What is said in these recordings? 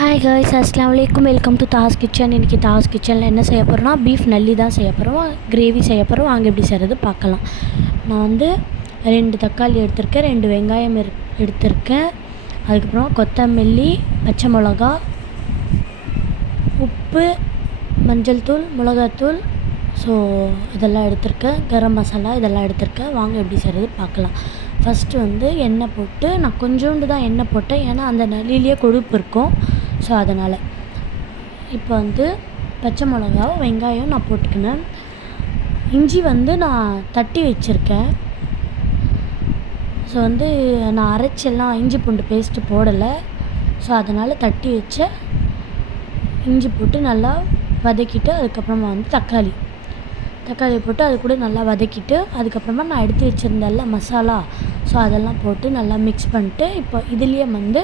Hi guys, அஸ்ஸலாமு அலைக்கும். Welcome to Das kitchen. இன்றைக்கி தாஸ் கிச்சனில் என்ன செய்ய போகிறோன்னா பீஃப் நல்லி தான் செய்ய போகிறோம். கிரேவி செய்ய போகிறோம். வாங்க எப்படி செய்கிறது பார்க்கலாம். நான் வந்து 2 தக்காளி எடுத்திருக்கேன், 2 வெங்காயம் எடுத்திருக்கேன். அதுக்கப்புறம் கொத்தமல்லி, பச்சை மிளகா, உப்பு, மஞ்சள் தூள், மிளகாத்தூள், ஸோ இதெல்லாம் எடுத்திருக்கேன். கரம் மசாலா இதெல்லாம் எடுத்திருக்கேன். வாங்க எப்படி செய்கிறது பார்க்கலாம். ஃபஸ்ட்டு வந்து எண்ணெய் போட்டு, நான் கொஞ்சோண்டு தான் எண்ணெய் போட்டேன், ஏன்னா அந்த நல்லிலேயே கொழுப்பு இருக்கும். ஸோ அதனால் இப்போ வந்து பச்சை மிளகாவும் வெங்காயம் நான் போட்டுக்கினேன். இஞ்சி வந்து நான் தட்டி வச்சுருக்கேன். ஸோ வந்து நான் அரைச்செல்லாம் இஞ்சி பூண்டு பேஸ்ட்டு போடலை. ஸோ அதனால் தட்டி வச்ச இஞ்சி போட்டு நல்லா வதக்கிட்டு, அதுக்கப்புறமா வந்து தக்காளி போட்டு அது கூட நல்லா வதக்கிட்டு, அதுக்கப்புறமா நான் எடுத்து வச்சுருந்தேன்ல மசாலா, ஸோ அதெல்லாம் போட்டு நல்லா மிக்ஸ் பண்ணிட்டு, இப்போ இதுலேயே வந்து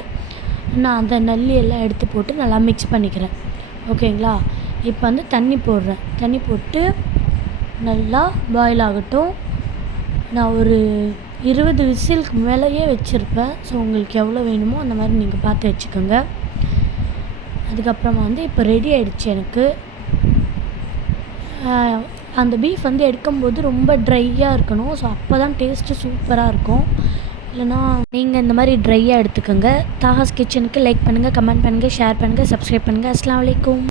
நான் அந்த நல்லி எல்லாம் எடுத்து போட்டு நல்லா மிக்ஸ் பண்ணிக்கிறேன். ஓகேங்களா? இப்போ வந்து தண்ணி போடுறேன். தண்ணி போட்டு நல்லா பாயில் ஆகட்டும். நான் ஒரு 20 விசிலுக்கு மேலேயே வச்சுருப்பேன். ஸோ உங்களுக்கு எவ்வளோ வேணுமோ அந்த மாதிரி நீங்கள் பார்த்து வச்சுக்கோங்க. அதுக்கப்புறமா வந்து இப்போ ரெடி ஆகிடுச்சு எனக்கு. அந்த பீஃப் வந்து எடுக்கும்போது ரொம்ப ட்ரையாக இருக்கணும். ஸோ அப்போ தான் டேஸ்ட்டு சூப்பராக இருக்கும். இல்லைனா நீங்கள் இந்த மாதிரி ட்ரையாக எடுத்துக்கோங்க. தாஹாஸ் கிச்சனுக்கு லைக் பண்ணுங்கள், கமெண்ட் பண்ணுங்கள், ஷேர் பண்ணுங்கள், சப்ஸ்கிரைப் பண்ணுங்கள். அஸ்ஸலாமு அலைக்கும்.